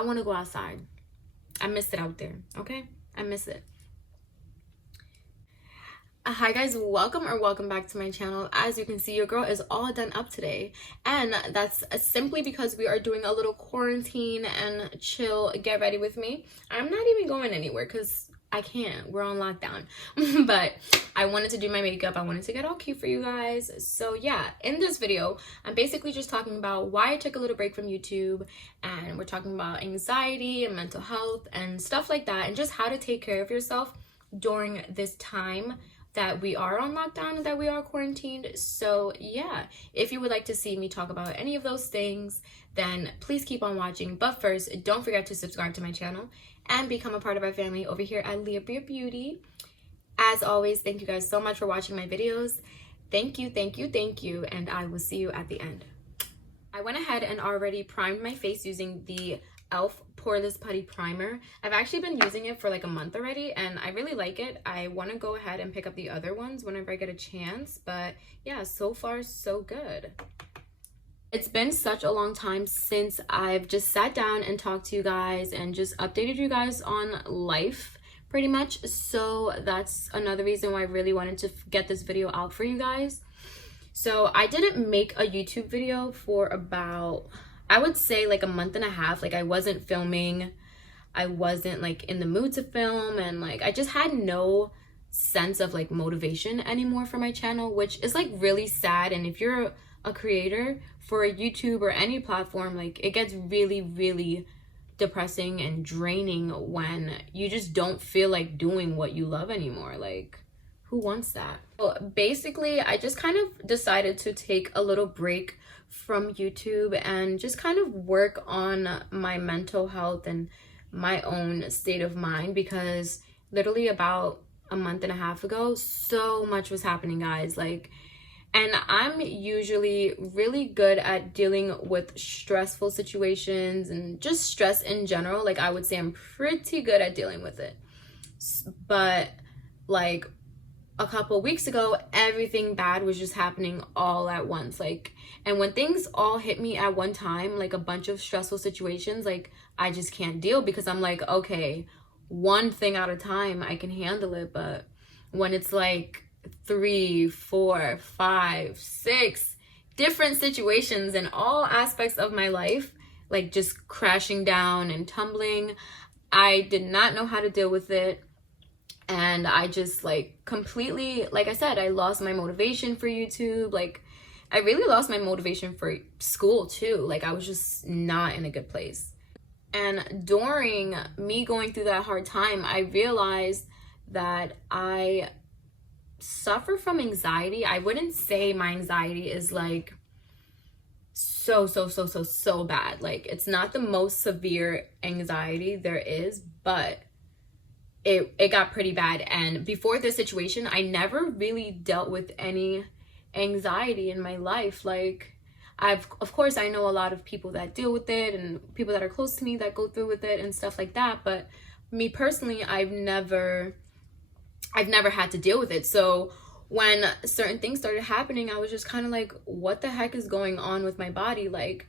I want to go outside. I miss it out there, okay? I miss it. Hi guys, welcome back to my channel. As you can see, your girl is all done up today, and that's simply because we are doing a little quarantine and chill get ready with me. I'm not even going anywhere because I can't, we're on lockdown. But I wanted to do my makeup, I wanted to get all cute for you guys. So yeah, in this video I'm basically just talking about why I took a little break from YouTube, and we're talking about anxiety and mental health and stuff like that, and just how to take care of yourself during this time that we are on lockdown and that we are quarantined. So yeah, if you would like to see me talk about any of those things, then please keep on watching. But first, don't forget to subscribe to my channel and become a part of our family over here at Leah Beauty. As always, thank you guys so much for watching my videos. Thank you, and I will see you at the end. I went ahead and already primed my face using the e.l.f. poreless putty primer. I've actually been using it for like a month already, and I really like it. I want to go ahead and pick up the other ones whenever I get a chance, but yeah, so far so good. It's been such a long time since I've just sat down and talked to you guys and just updated you guys on life pretty much. So that's another reason why I really wanted to get this video out for you guys. So I didn't make a YouTube video for about, I would say like a month and a half. Like I wasn't filming, I wasn't like in the mood to film, and like I just had no sense of like motivation anymore for my channel, which is like really sad. And if you're a creator for a YouTube or any platform, like it gets really depressing and draining when you just don't feel like doing what you love anymore. Like, who wants that? Well, basically I just kind of decided to take a little break from YouTube and just kind of work on my mental health and my own state of mind, because literally about a month and a half ago, so much was happening, guys. Like, and I'm usually really good at dealing with stressful situations and just stress in general. Like I would say I'm pretty good at dealing with it. But like a couple weeks ago, everything bad was just happening all at once. Like, and when things all hit me at one time, like a bunch of stressful situations, like I just can't deal, because I'm like, okay, one thing at a time, I can handle it. But when it's like 3, 4, 5, 6 different situations in all aspects of my life, like just crashing down and tumbling, I did not know how to deal with it. And I just like completely, like I said, I lost my motivation for YouTube. Like I really lost my motivation for school too. Like I was just not in a good place. And during me going through that hard time, I realized that I suffer from anxiety. I wouldn't say my anxiety is like so bad. Like it's not the most severe anxiety there is, but it got pretty bad. And before this situation, I never really dealt with any anxiety in my life. Like of course I know a lot of people that deal with it, and people that are close to me that go through with it and stuff like that, but me personally, I've never had to deal with it. So when certain things started happening, I was just kind of like, what the heck is going on with my body? Like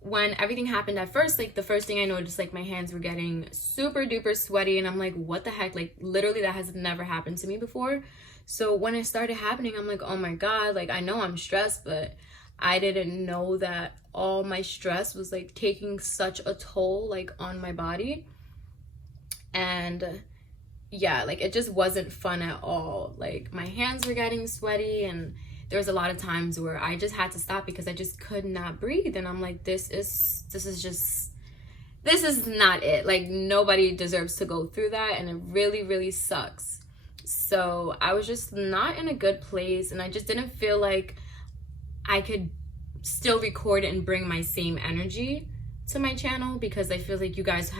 when everything happened at first, like the first thing I noticed, like my hands were getting super duper sweaty, and I'm like, what the heck? Like literally that has never happened to me before. So when it started happening, I'm like, oh my God, like I know I'm stressed, but I didn't know that all my stress was like taking such a toll like on my body. And yeah, like it just wasn't fun at all. Like my hands were getting sweaty, and there was a lot of times where I just had to stop because I just could not breathe. And I'm like, this is not it. Like nobody deserves to go through that, and it really sucks. So I was just not in a good place, and I just didn't feel like I could still record and bring my same energy to my channel, because I feel like you guys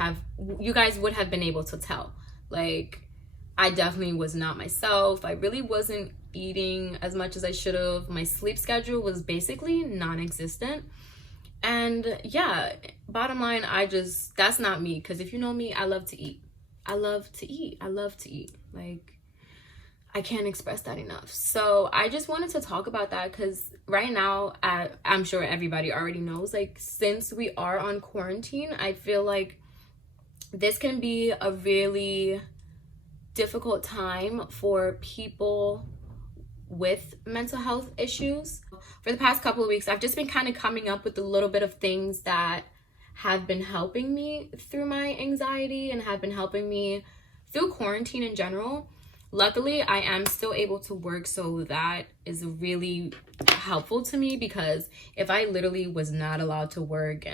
would have been able to tell. Like I definitely was not myself. I really wasn't eating as much as I should have. My sleep schedule was basically non-existent. And yeah, bottom line, that's not me. Because if you know me, I love to eat. Like I can't express that enough. So I just wanted to talk about that, because right now, I'm sure everybody already knows, like since we are on quarantine, I feel like this can be a really difficult time for people with mental health issues. For the past couple of weeks, I've just been kind of coming up with a little bit of things that have been helping me through my anxiety and have been helping me through quarantine in general. Luckily, I am still able to work, so that is really helpful to me, because if I literally was not allowed to work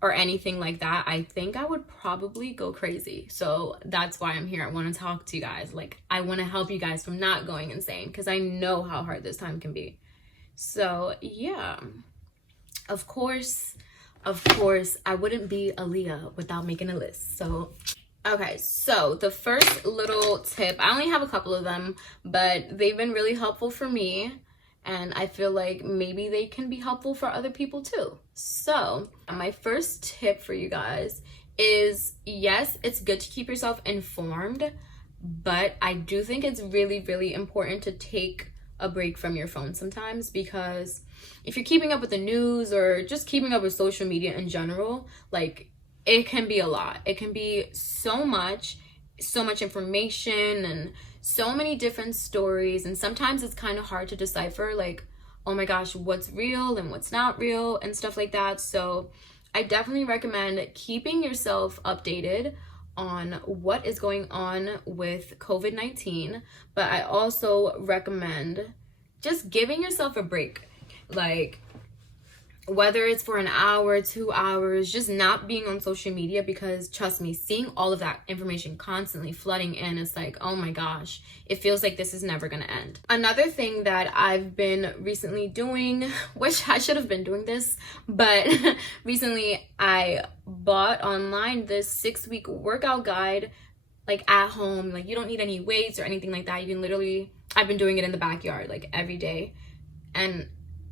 or anything like that, I think I would probably go crazy. So that's why I'm here. I want to talk to you guys. Like, I want to help you guys from not going insane, because I know how hard this time can be. So yeah, of course, I wouldn't be Aaliyah without making a list. So okay, so the first little tip, I only have a couple of them, but they've been really helpful for me, and I feel like maybe they can be helpful for other people too. So my first tip for you guys is, yes, it's good to keep yourself informed, but I do think it's really, really important to take a break from your phone sometimes, because if you're keeping up with the news or just keeping up with social media in general, like, it can be a lot. It can be so much information and so many different stories, and sometimes it's kind of hard to decipher, like, oh my gosh, what's real and what's not real and stuff like that. So I definitely recommend keeping yourself updated on what is going on with COVID-19, but I also recommend just giving yourself a break. Like, whether it's for an hour, 2 hours, just not being on social media, because trust me, seeing all of that information constantly flooding in, it's like, oh my gosh, it feels like this is never gonna end. Another thing that I've been recently doing, which I should have been doing this, but recently I bought online this 6-week workout guide, like at home. Like, you don't need any weights or anything like that. You can literally, I've been doing it in the backyard like every day, and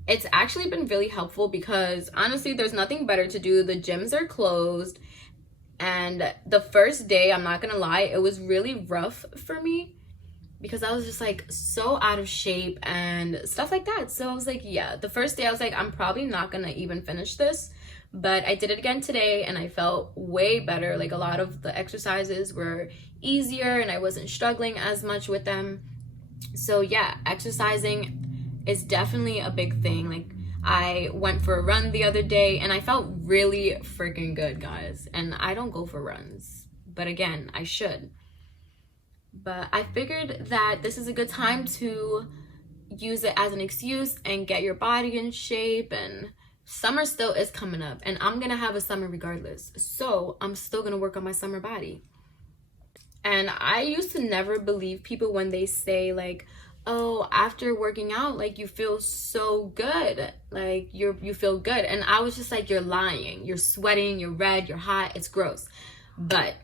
it's actually been really helpful, because honestly, there's nothing better to do. The gyms are closed, and the first day, I'm not gonna lie, it was really rough for me, because I was just like so out of shape and stuff like that. So I was like, yeah, the first day I was like, I'm probably not gonna even finish this, but I did it again today and I felt way better. Like, a lot of the exercises were easier and I wasn't struggling as much with them. So yeah, exercising is definitely a big thing. Like, I went for a run the other day and I felt really freaking good, guys. And I don't go for runs, but again, I should. But I figured that this is a good time to use it as an excuse and get your body in shape. And summer still is coming up, and I'm gonna have a summer regardless, so I'm still gonna work on my summer body. And I used to never believe people when they say, like, oh, after working out, like, you feel so good, like you feel good. And I was just like, you're lying, you're sweating, you're red, you're hot, it's gross. But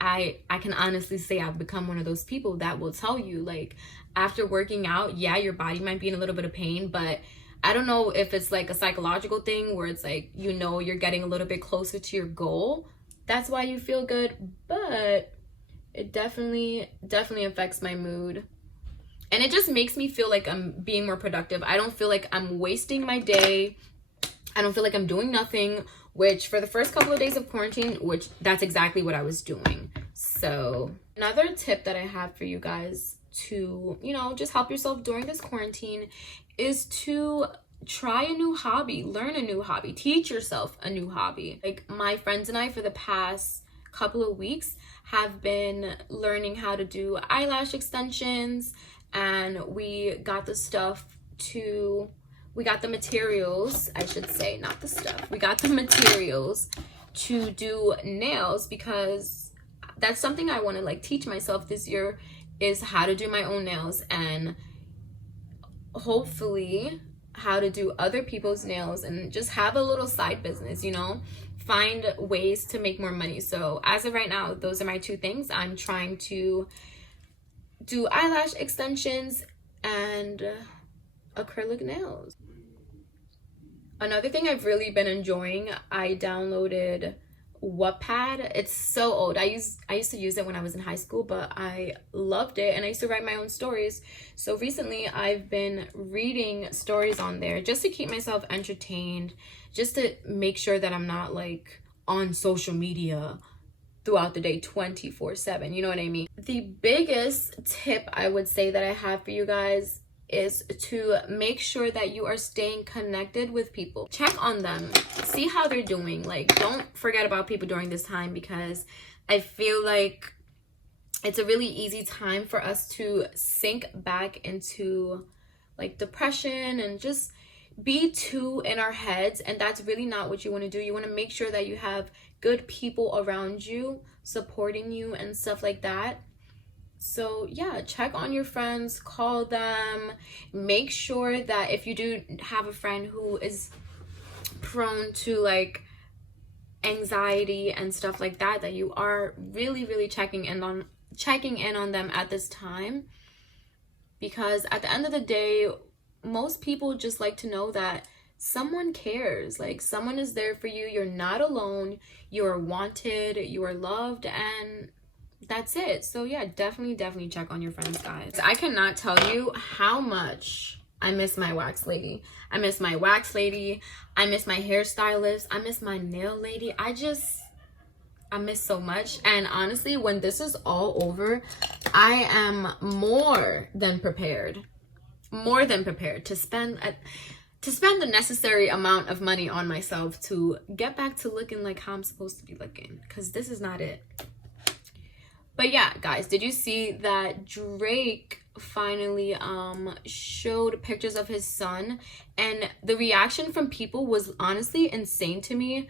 I can honestly say I've become one of those people that will tell you, like, after working out, yeah, your body might be in a little bit of pain, but I don't know if it's like a psychological thing where it's like, you know, you're getting a little bit closer to your goal, that's why you feel good. But it definitely affects my mood. And it just makes me feel like I'm being more productive. I don't feel like I'm wasting my day. I don't feel like I'm doing nothing, which for the first couple of days of quarantine, which that's exactly what I was doing. So another tip that I have for you guys to, you know, just help yourself during this quarantine is to try a new hobby, learn a new hobby, teach yourself a new hobby. Like, my friends and I, for the past couple of weeks, have been learning how to do eyelash extensions, and we got the materials, I should say, not the stuff. We got the materials to do nails, because that's something I want to like teach myself this year, is how to do my own nails, and hopefully how to do other people's nails, and just have a little side business, you know, find ways to make more money. So as of right now, those are my two things. I'm trying to do eyelash extensions and acrylic nails. Another thing I've really been enjoying, I downloaded Wattpad. It's so old. I used to use it when I was in high school, but I loved it, and I used to write my own stories. So recently I've been reading stories on there just to keep myself entertained, just to make sure that I'm not like on social media throughout the day 24/7, you know what I mean? The biggest tip I would say that I have for you guys is to make sure that you are staying connected with people. Check on them, see how they're doing. Like, don't forget about people during this time, because I feel like it's a really easy time for us to sink back into like depression and just be too in our heads, and that's really not what you want to do. You want to make sure that you have good people around you supporting you and stuff like that. So yeah, check on your friends, call them, make sure that if you do have a friend who is prone to like anxiety and stuff like that, that you are really checking in on them at this time. Because at the end of the day, most people just like to know that someone cares, like someone is there for you. You're not alone, you are wanted, you are loved, and that's it. So yeah, definitely check on your friends, guys. I cannot tell you how much I miss my wax lady. I miss my wax lady, I miss my hairstylist, I miss my nail lady. I miss so much. And honestly, when this is all over, I am more than prepared to spend the necessary amount of money on myself to get back to looking like how I'm supposed to be looking, because this is not it. But yeah, guys, did you see that Drake finally showed pictures of his son? And the reaction from people was honestly insane to me.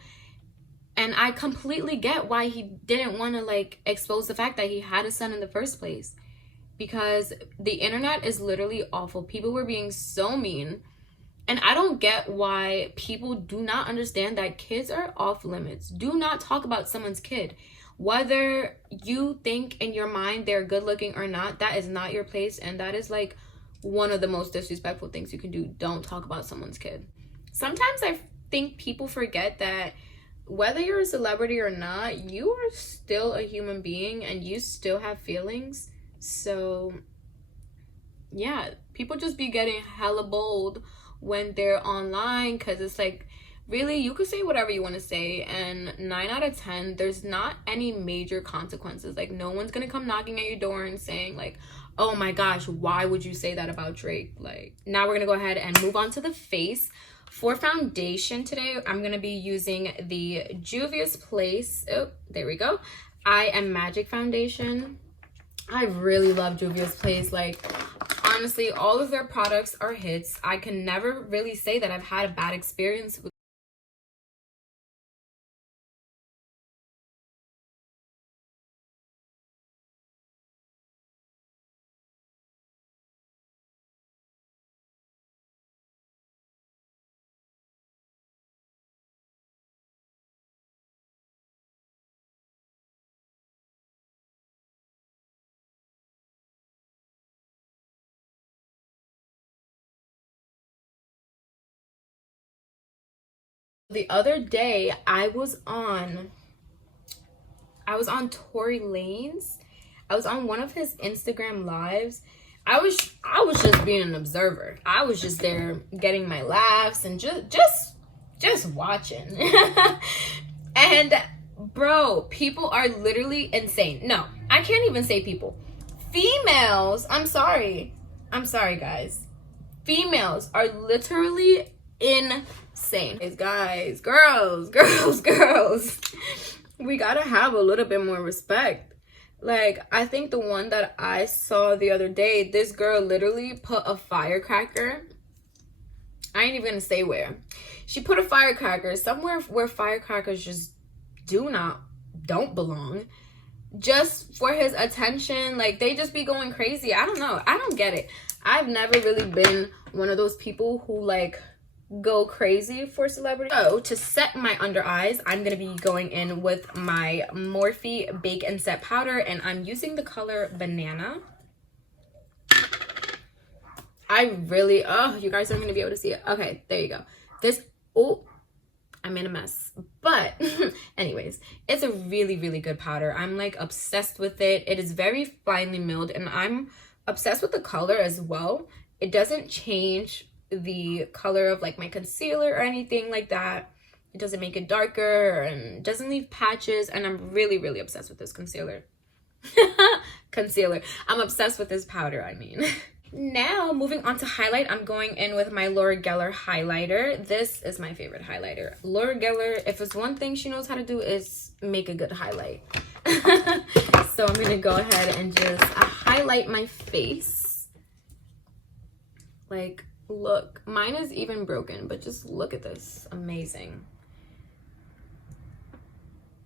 And I completely get why he didn't want to like expose the fact that he had a son in the first place, because the internet is literally awful. People were being so mean. And I don't get why people do not understand that kids are off limits. Do not talk about someone's kid. Whether you think in your mind they're good looking or not, that is not your place. And that is like one of the most disrespectful things you can do. Don't talk about someone's kid. Sometimes I think people forget that whether you're a celebrity or not, you are still a human being and you still have feelings. So yeah, people just be getting hella bold when they're online, because it's like, really, you could say whatever you want to say, and 9 out of 10 there's not any major consequences. Like, no one's gonna come knocking at your door and saying like, oh my gosh, why would you say that about Drake? Like, now we're gonna go ahead and move on to the face. For foundation today, I'm gonna be using the Juvias Place, oh there we go, I Am Magic foundation. I really love Juvias Place. Like, honestly, all of their products are hits. I can never really say that I've had a bad experience with the other day. I was on Tory Lanez. I was on one of his Instagram lives. I was just being an observer. I was just there getting my laughs and just watching. And bro, people are literally insane. No, I can't even say people. Females, I'm sorry guys. Females are literally insane. Guys, girls, we gotta have a little bit more respect. Like, I think the one that I saw the other day, this girl literally put a firecracker, I ain't even gonna say where, she put a firecracker somewhere where firecrackers just don't belong, just for his attention. Like, they just be going crazy. I don't know, I don't get it. I've never really been one of those people who like go crazy for celebrity. So to set my under eyes, I'm gonna be going in with my Morphe Bake and Set powder, and I'm using the color Banana. I really, oh, you guys aren't gonna be able to see it. Okay, there you go. Oh, I'm in a mess, but anyways, it's a really good powder. I'm like obsessed with it. It is very finely milled, and I'm obsessed with the color as well. It doesn't change the color of like my concealer or anything like that. It doesn't make it darker and doesn't leave patches. And I'm really, really obsessed with this concealer. Concealer. I'm obsessed with this powder, I mean. Now, moving on to highlight, I'm going in with my Laura Geller highlighter. This is my favorite highlighter. Laura Geller, if it's one thing she knows how to do, is make a good highlight. So I'm gonna go ahead and just highlight my face. Like, look, mine is even broken, but just look at this. Amazing.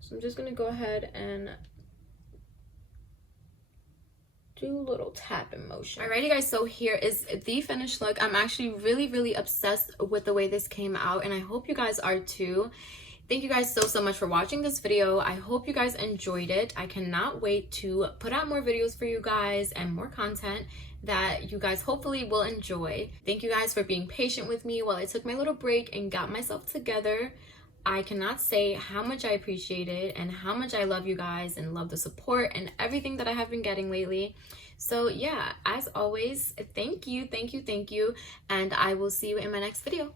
So I'm just gonna go ahead and do a little tapping motion. Alrighty guys, so here is the finished look. I'm actually really obsessed with the way this came out, and I hope you guys are too. Thank you guys so much for watching this video. I hope you guys enjoyed it. I cannot wait to put out more videos for you guys and more content that you guys hopefully will enjoy. Thank you guys for being patient with me while I took my little break and got myself together. I cannot say how much I appreciate it and how much I love you guys and love the support and everything that I have been getting lately. So yeah, as always, thank you, and I will see you in my next video.